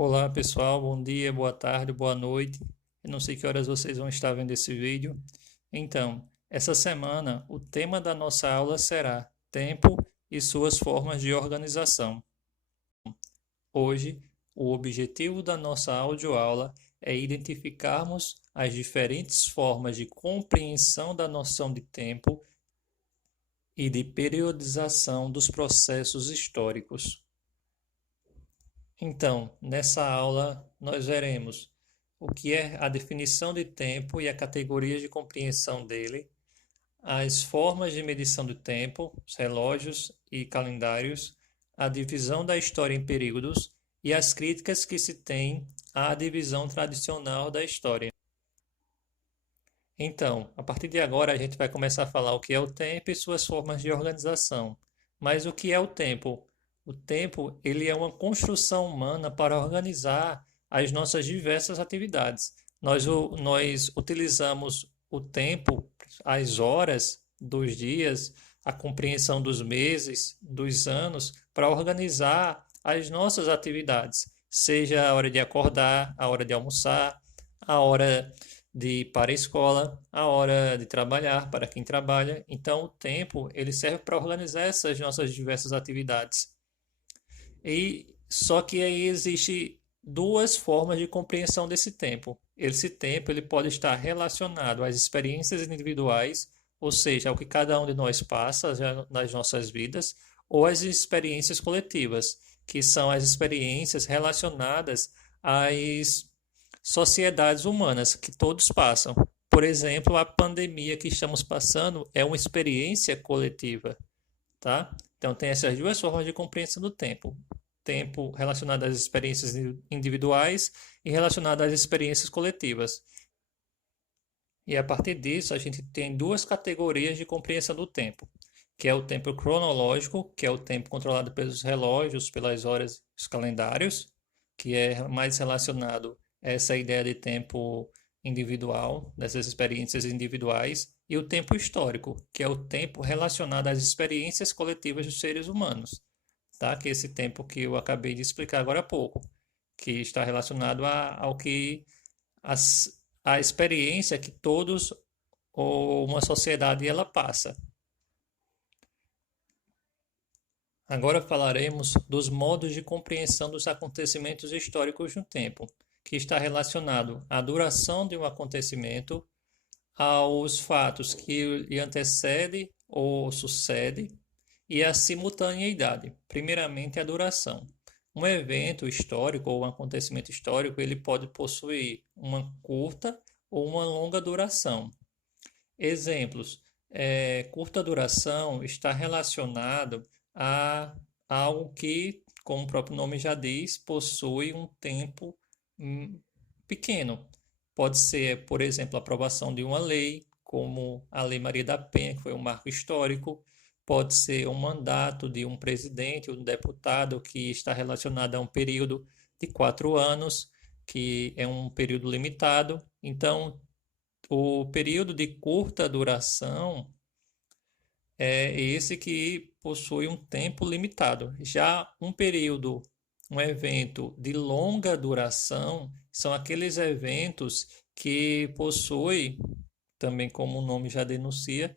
Olá pessoal, bom dia, boa tarde, boa noite. Eu não sei que horas vocês vão estar vendo esse vídeo. Então, essa semana o tema da nossa aula será Tempo e suas formas de organização. Hoje, o objetivo da nossa audioaula é identificarmos as diferentes formas de compreensão da noção de tempo e de periodização dos processos históricos. Então, nessa aula, nós veremos o que é a definição de tempo e a categoria de compreensão dele, as formas de medição do tempo, os relógios e calendários, a divisão da história em períodos e as críticas que se tem à divisão tradicional da história. Então, a partir de agora, a gente vai começar a falar o que é o tempo e suas formas de organização. Mas o que é o tempo? O tempo, ele é uma construção humana para organizar as nossas diversas atividades. Nós utilizamos o tempo, as horas dos dias, a compreensão dos meses, dos anos, para organizar as nossas atividades, seja a hora de acordar, a hora de almoçar, a hora de ir para a escola, a hora de trabalhar para quem trabalha. Então, o tempo ele serve para organizar essas nossas diversas atividades. E só que aí existe duas formas de compreensão desse tempo. Esse tempo ele pode estar relacionado às experiências individuais, ou seja, ao que cada um de nós passa nas nossas vidas, ou às experiências coletivas, que são as experiências relacionadas às sociedades humanas que todos passam. Por exemplo, a pandemia que estamos passando é uma experiência coletiva, tá? Então tem essas duas formas de compreensão do tempo. Tempo relacionado às experiências individuais e relacionado às experiências coletivas. E a partir disso, a gente tem duas categorias de compreensão do tempo, que é o tempo cronológico, que é o tempo controlado pelos relógios, pelas horas, os calendários, que é mais relacionado a essa ideia de tempo individual, dessas experiências individuais, e o tempo histórico, que é o tempo relacionado às experiências coletivas dos seres humanos, tá? Que é esse tempo que eu acabei de explicar agora há pouco, que está relacionado ao que a experiência que todos ou uma sociedade ela passa. Agora falaremos dos modos de compreensão dos acontecimentos históricos no tempo, que está relacionado à duração de um acontecimento, aos fatos que lhe antecede ou sucede e à simultaneidade. Primeiramente, a duração. Um evento histórico ou um acontecimento histórico, ele pode possuir uma curta ou uma longa duração. Exemplos: curta duração está relacionado a algo que, como o próprio nome já diz, possui um tempo pequeno. Pode ser, por exemplo, a aprovação de uma lei, como a Lei Maria da Penha, que foi um marco histórico. Pode ser um mandato de um presidente, um deputado, que está relacionado a um período de 4 anos, que é um período limitado. Então, o período de curta duração é esse que possui um tempo limitado. Já um evento de longa duração, são aqueles eventos que possuem, também como o nome já denuncia,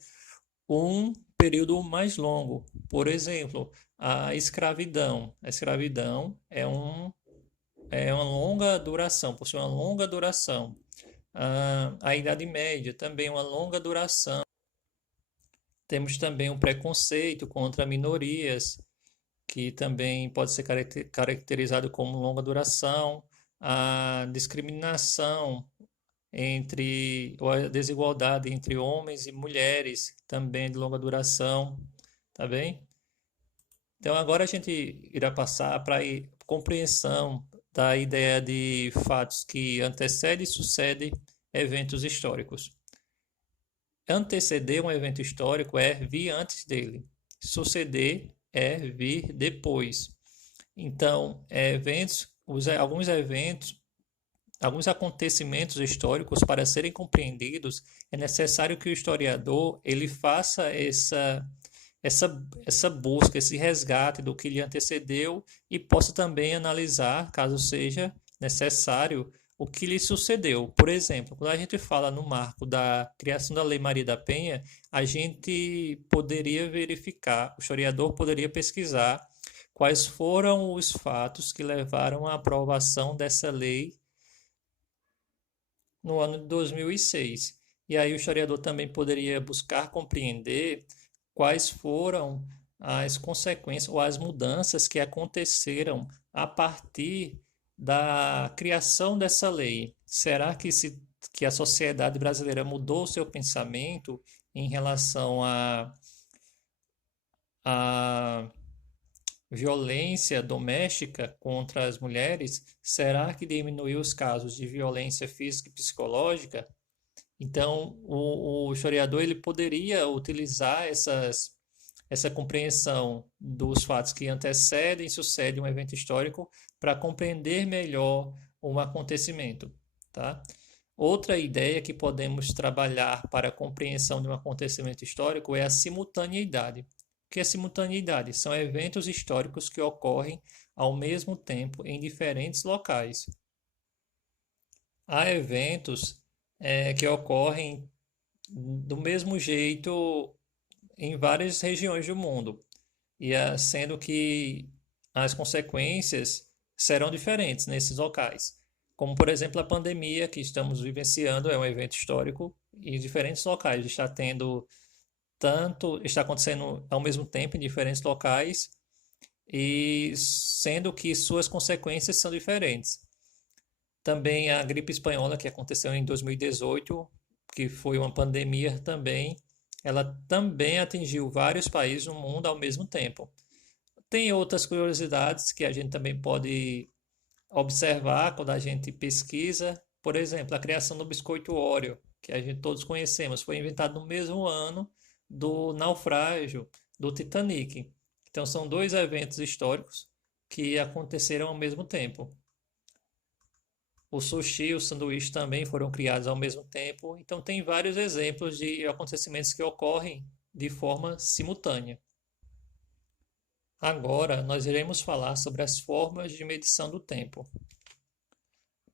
um período mais longo. Por exemplo, a escravidão. A escravidão é uma longa duração, possui uma longa duração. A Idade Média também uma longa duração. Temos também o preconceito contra minorias, que também pode ser caracterizado como longa duração. A discriminação ou a desigualdade entre homens e mulheres, também de longa duração, tá bem? Então agora a gente irá passar para a compreensão da ideia de fatos que antecedem e sucedem eventos históricos. Anteceder um evento histórico é vir antes dele. Suceder é vir depois. Então, alguns acontecimentos históricos, para serem compreendidos, é necessário que o historiador ele faça essa busca, esse resgate do que lhe antecedeu e possa também analisar, caso seja necessário, o que lhe sucedeu. Por exemplo, quando a gente fala no marco da criação da Lei Maria da Penha, a gente poderia verificar, o historiador poderia pesquisar quais foram os fatos que levaram à aprovação dessa lei no ano de 2006. E aí o historiador também poderia buscar compreender quais foram as consequências ou as mudanças que aconteceram a partir da criação dessa lei. Será que a sociedade brasileira mudou seu pensamento em relação à violência doméstica contra as mulheres? Será que diminuiu os casos de violência física e psicológica? Então, o historiador ele poderia utilizar essa compreensão dos fatos que antecedem e sucedem um evento histórico para compreender melhor um acontecimento, tá? Outra ideia que podemos trabalhar para a compreensão de um acontecimento histórico é a simultaneidade. O que é simultaneidade? São eventos históricos que ocorrem ao mesmo tempo em diferentes locais. Há eventos que ocorrem do mesmo jeito em várias regiões do mundo, e sendo que as consequências serão diferentes nesses locais. Como, por exemplo, a pandemia que estamos vivenciando é um evento histórico em diferentes locais. Está acontecendo ao mesmo tempo em diferentes locais e sendo que suas consequências são diferentes. Também a gripe espanhola, que aconteceu em 2018, que foi uma pandemia também, ela também atingiu vários países no mundo ao mesmo tempo. Tem outras curiosidades que a gente também pode observar quando a gente pesquisa. Por exemplo, a criação do biscoito Oreo, que a gente todos conhecemos, foi inventado no mesmo ano do naufrágio do Titanic. Então, são dois eventos históricos que aconteceram ao mesmo tempo. O sushi e o sanduíche também foram criados ao mesmo tempo. Então, tem vários exemplos de acontecimentos que ocorrem de forma simultânea. Agora, nós iremos falar sobre as formas de medição do tempo.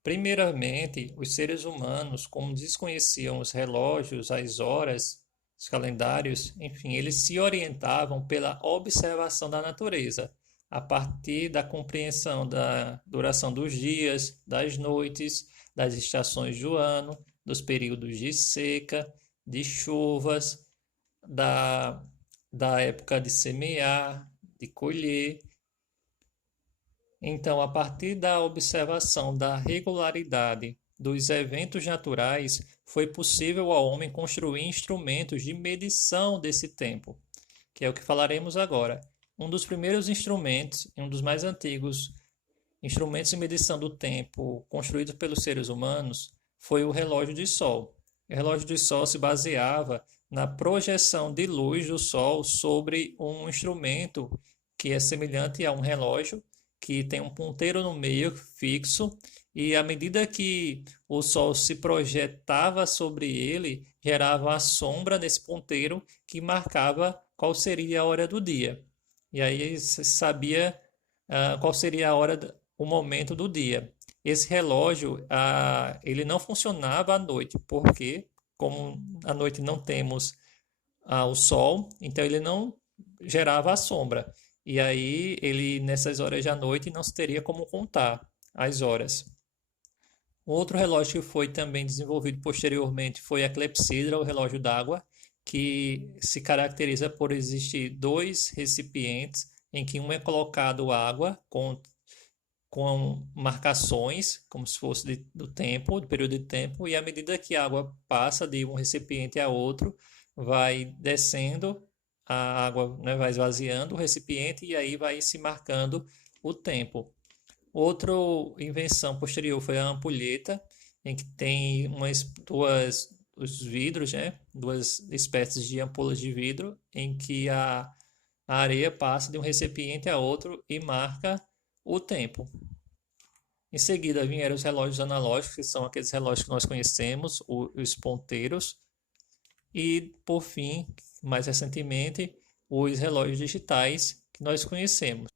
Primeiramente, os seres humanos, como desconheciam os relógios, as horas, os calendários, enfim, eles se orientavam pela observação da natureza, a partir da compreensão da duração dos dias, das noites, das estações do ano, dos períodos de seca, de chuvas, da época de semear, de colher. Então, a partir da observação da regularidade dos eventos naturais, foi possível ao homem construir instrumentos de medição desse tempo, que é o que falaremos agora. Um dos primeiros instrumentos, e um dos mais antigos instrumentos de medição do tempo construídos pelos seres humanos, foi o relógio de sol. O relógio de sol se baseava na projeção de luz do sol sobre um instrumento que é semelhante a um relógio, que tem um ponteiro no meio fixo, e à medida que o sol se projetava sobre ele, gerava a sombra nesse ponteiro que marcava qual seria a hora do dia. E aí se sabia qual seria a hora, o momento do dia. Esse relógio, ele não funcionava à noite, porque como à noite não temos o sol, então ele não gerava a sombra. E aí ele nessas horas da noite não se teria como contar as horas. Outro relógio que foi também desenvolvido posteriormente foi a clepsidra, o relógio d'água, que se caracteriza por existir dois recipientes em que um é colocado água com marcações, como se fosse do tempo, do período de tempo, e à medida que a água passa de um recipiente a outro, vai descendo, a água, né, vai esvaziando o recipiente e aí vai se marcando o tempo. Outra invenção posterior foi a ampulheta, em que tem os vidros, né? Duas espécies de ampolas de vidro, em que a areia passa de um recipiente a outro e marca o tempo. Em seguida vieram os relógios analógicos, que são aqueles relógios que nós conhecemos, os ponteiros. E, por fim, mais recentemente, os relógios digitais que nós conhecemos.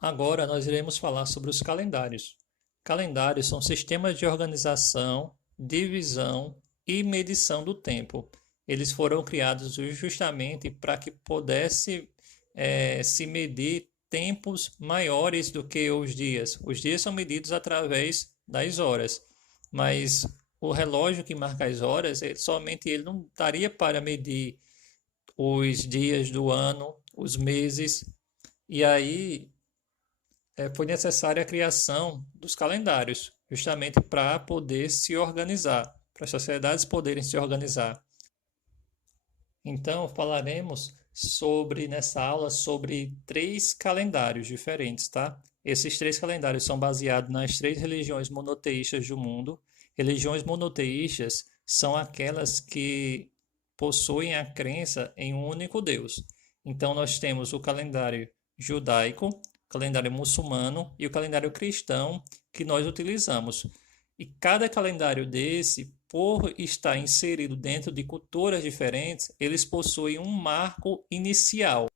Agora nós iremos falar sobre os calendários. Calendários são sistemas de organização, divisão e medição do tempo. Eles foram criados justamente para que pudesse se medir tempos maiores do que os dias. Os dias são medidos através das horas, mas o relógio que marca as horas, somente ele não daria para medir os dias do ano, os meses, e aí foi necessária a criação dos calendários, justamente para poder se organizar, para as sociedades poderem se organizar. Então, falaremos nessa aula sobre três calendários diferentes, tá? Esses três calendários são baseados nas três religiões monoteístas do mundo. Religiões monoteístas são aquelas que possuem a crença em um único Deus. Então, nós temos o calendário judaico, o calendário muçulmano e o calendário cristão que nós utilizamos. E cada calendário desse, por estar inserido dentro de culturas diferentes, eles possuem um marco inicial.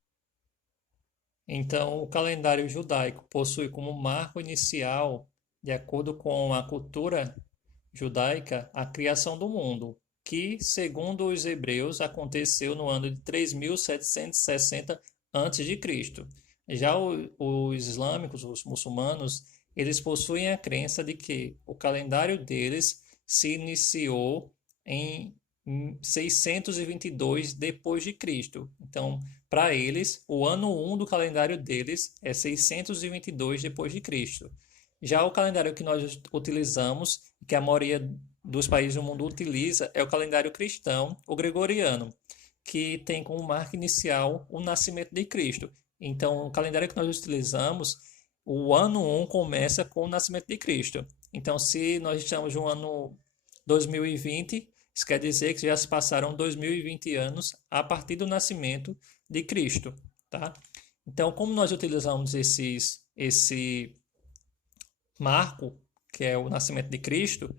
Então, o calendário judaico possui como marco inicial, de acordo com a cultura judaica, a criação do mundo, que, segundo os hebreus, aconteceu no ano de 3760 a.C. Já os islâmicos, os muçulmanos, eles possuem a crença de que o calendário deles se iniciou em 622 depois de Cristo. Então, para eles, o ano 1 do calendário deles é 622 depois de Cristo. Já o calendário que nós utilizamos, que a maioria dos países do mundo utiliza, é o calendário cristão, o gregoriano, que tem como marca inicial o nascimento de Cristo. Então, o calendário que nós utilizamos, o ano 1 começa com o nascimento de Cristo. Então, se nós estamos no ano 2020, isso quer dizer que já se passaram 2020 anos a partir do nascimento de Cristo, tá? Então, como nós utilizamos esse marco, que é o nascimento de Cristo,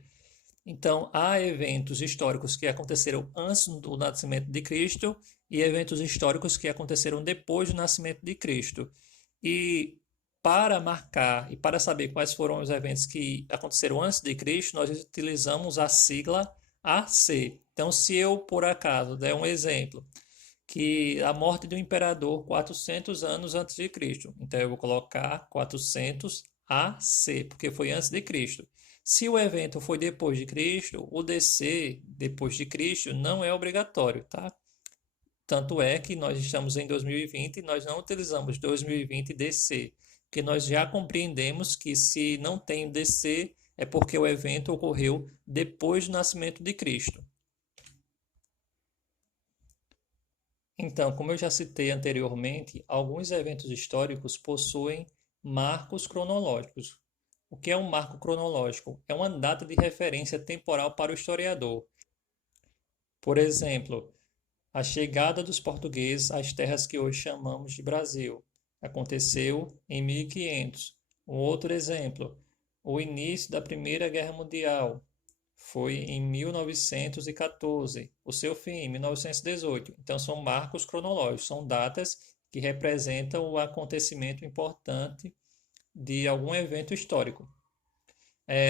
então há eventos históricos que aconteceram antes do nascimento de Cristo e eventos históricos que aconteceram depois do nascimento de Cristo. E para marcar e para saber quais foram os eventos que aconteceram antes de Cristo, nós utilizamos a sigla AC. Então, se eu, por acaso, der um exemplo, que a morte do imperador 400 anos antes de Cristo, então eu vou colocar 400 AC, porque foi antes de Cristo. Se o evento foi depois de Cristo, o DC depois de Cristo não é obrigatório, tá? Tanto é que nós estamos em 2020 e nós não utilizamos 2020 DC, porque nós já compreendemos que se não tem DC é porque o evento ocorreu depois do nascimento de Cristo. Então, como eu já citei anteriormente, alguns eventos históricos possuem marcos cronológicos. O que é um marco cronológico? É uma data de referência temporal para o historiador. Por exemplo, a chegada dos portugueses às terras que hoje chamamos de Brasil aconteceu em 1500. Um outro exemplo, o início da Primeira Guerra Mundial foi em 1914, o seu fim em 1918. Então, são marcos cronológicos, são datas que representam o acontecimento importante de algum evento histórico.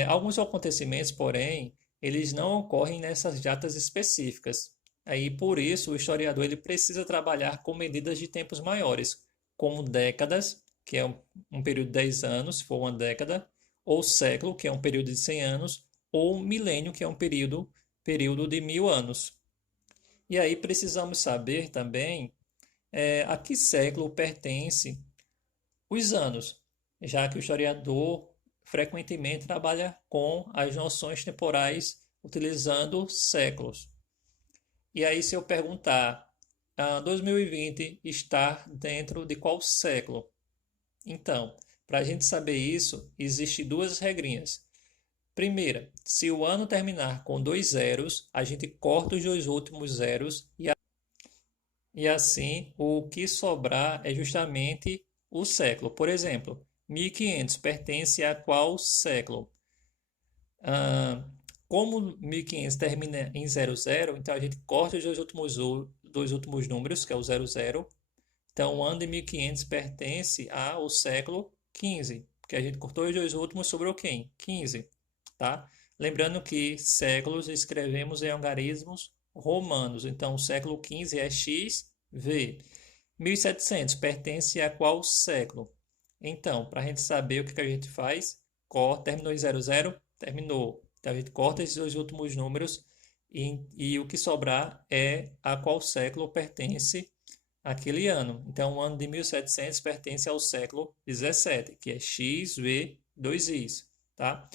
Alguns acontecimentos, porém, eles não ocorrem nessas datas específicas. Aí, por isso, o historiador ele precisa trabalhar com medidas de tempos maiores, como décadas, que é um período de 10 anos, se for uma década, ou século, que é um período de 100 anos, ou milênio, que é um período de 1000 anos. E aí precisamos saber também a que século pertence os anos, já que o historiador frequentemente trabalha com as noções temporais utilizando séculos. E aí, se eu perguntar, 2020 está dentro de qual século? Então, para a gente saber isso, existem duas regrinhas. Primeira, se o ano terminar com 2 zeros, a gente corta os 2 últimos zeros e assim o que sobrar é justamente o século. Por exemplo, 1500 pertence a qual século? Como 1500 termina em 00, então a gente corta os 2 últimos dois últimos números, que é o 00. Então, o ano de 1500 pertence ao século XV, porque a gente cortou os dois últimos, sobrou quem? 15, tá? Lembrando que séculos escrevemos em algarismos romanos, então o século XV é XV. 1700 pertence a qual século? Então, para a gente saber o que a gente faz, terminou em 00, terminou. Então, a gente corta esses dois últimos números e o que sobrar é a qual século pertence aquele ano. Então, o ano de 1700 pertence ao século 17, que é XV2Is, tá?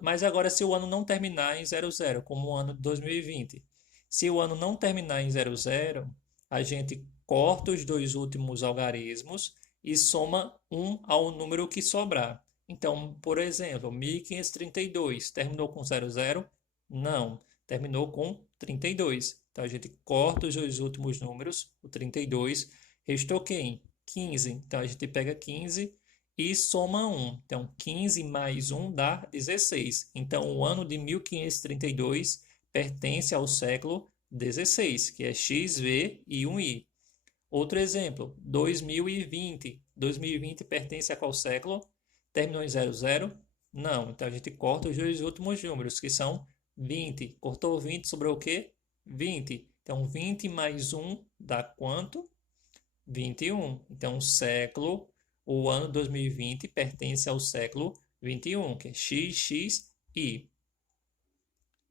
Mas agora, se o ano não terminar em 00, como o ano de 2020, se o ano não terminar em 00, a gente corta os dois últimos algarismos e soma um ao número que sobrar. Então, por exemplo, 1532 terminou com 00? Não, terminou com 32. Então, a gente corta os dois últimos números, o 32, restou quem? 15. Então, a gente pega 15 e soma 1. Então, 15 mais 1 dá 16. Então, o ano de 1532 pertence ao século 16, que é XV e 1I. Outro exemplo, 2020. 2020 pertence a qual século? Terminou em 00? Não. Então, a gente corta os dois últimos números, que são 20. Cortou 20, sobrou o quê? 20. Então, 20 mais 1 dá quanto? 21. Então, o ano 2020 pertence ao século 21, que é XXI.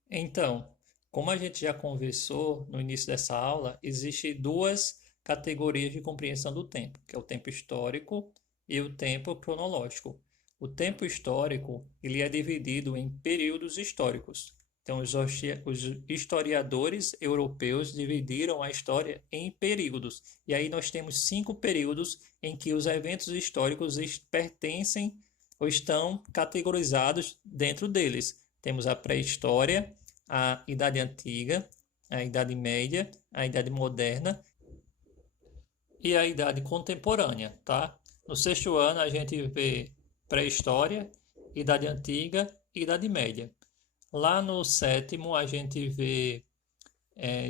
Então, como a gente já conversou no início dessa aula, existem duas categorias de compreensão do tempo, que é o tempo histórico e o tempo cronológico. O tempo histórico ele é dividido em períodos históricos. Então, os historiadores europeus dividiram a história em períodos. E aí nós temos 5 períodos em que os eventos históricos pertencem ou estão categorizados dentro deles. Temos a pré-história, a Idade Antiga, a Idade Média, a Idade Moderna e a Idade Contemporânea, tá? No sexto ano a gente vê pré-história, Idade Antiga e Idade Média. Lá no sétimo a gente vê,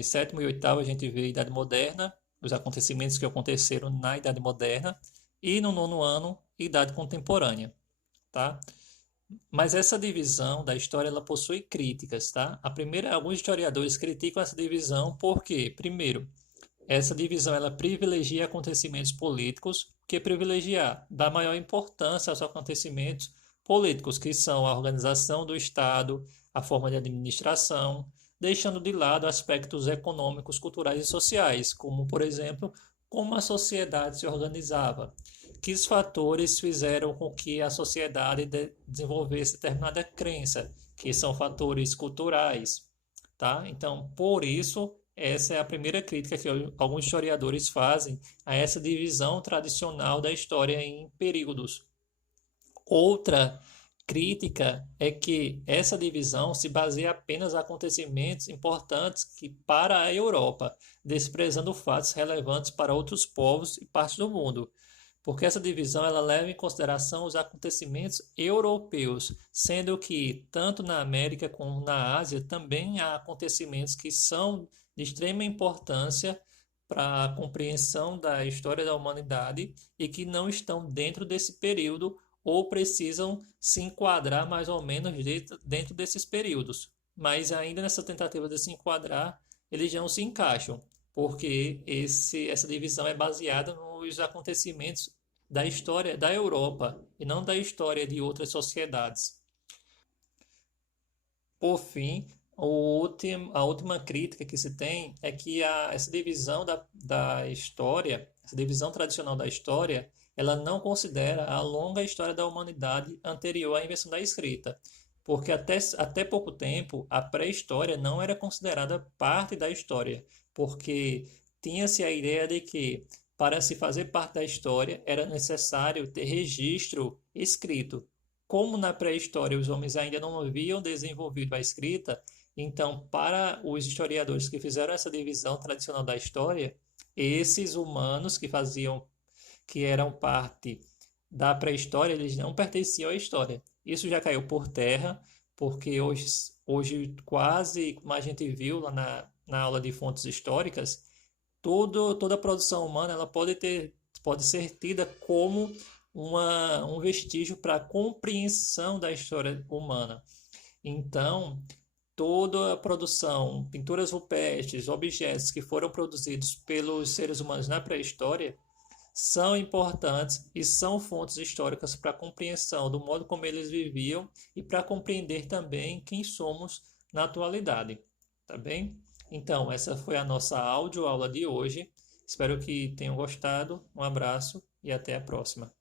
sétimo e oitavo a gente vê Idade Moderna, os acontecimentos que aconteceram na Idade Moderna, e no nono ano, Idade Contemporânea, tá? Mas essa divisão da história ela possui críticas, tá? Alguns historiadores criticam essa divisão porque, primeiro, essa divisão ela privilegia acontecimentos políticos, que privilegiar dá maior importância aos acontecimentos políticos, que são a organização do Estado, a forma de administração, deixando de lado aspectos econômicos, culturais e sociais, como, por exemplo, como a sociedade se organizava, que os fatores fizeram com que a sociedade desenvolvesse determinada crença, que são fatores culturais, tá? Então, por isso, essa é a primeira crítica que alguns historiadores fazem a essa divisão tradicional da história em períodos. Outra crítica é que essa divisão se baseia apenas em acontecimentos importantes para a Europa, desprezando fatos relevantes para outros povos e partes do mundo, porque essa divisão ela leva em consideração os acontecimentos europeus, sendo que tanto na América como na Ásia também há acontecimentos que são de extrema importância para a compreensão da história da humanidade e que não estão dentro desse período ou precisam se enquadrar mais ou menos dentro desses períodos. Mas ainda nessa tentativa de se enquadrar, eles não se encaixam, porque essa divisão é baseada nos acontecimentos da história da Europa e não da história de outras sociedades. Por fim, a última crítica que se tem é que essa divisão da história, essa divisão tradicional da história, ela não considera a longa história da humanidade anterior à invenção da escrita, porque até pouco tempo a pré-história não era considerada parte da história, porque tinha-se a ideia de que para se fazer parte da história era necessário ter registro escrito. Como na pré-história os homens ainda não haviam desenvolvido a escrita, então para os historiadores que fizeram essa divisão tradicional da história, esses humanos que eram parte da pré-história, eles não pertenciam à história. Isso já caiu por terra, porque hoje quase, como a gente viu lá na aula de fontes históricas, toda a produção humana ela pode ser tida como um vestígio para a compreensão da história humana. Então, toda a produção, pinturas rupestres, objetos que foram produzidos pelos seres humanos na pré-história são importantes e são fontes históricas para a compreensão do modo como eles viviam e para compreender também quem somos na atualidade, tá bem? Então, essa foi a nossa aula de hoje. Espero que tenham gostado. Um abraço e até a próxima.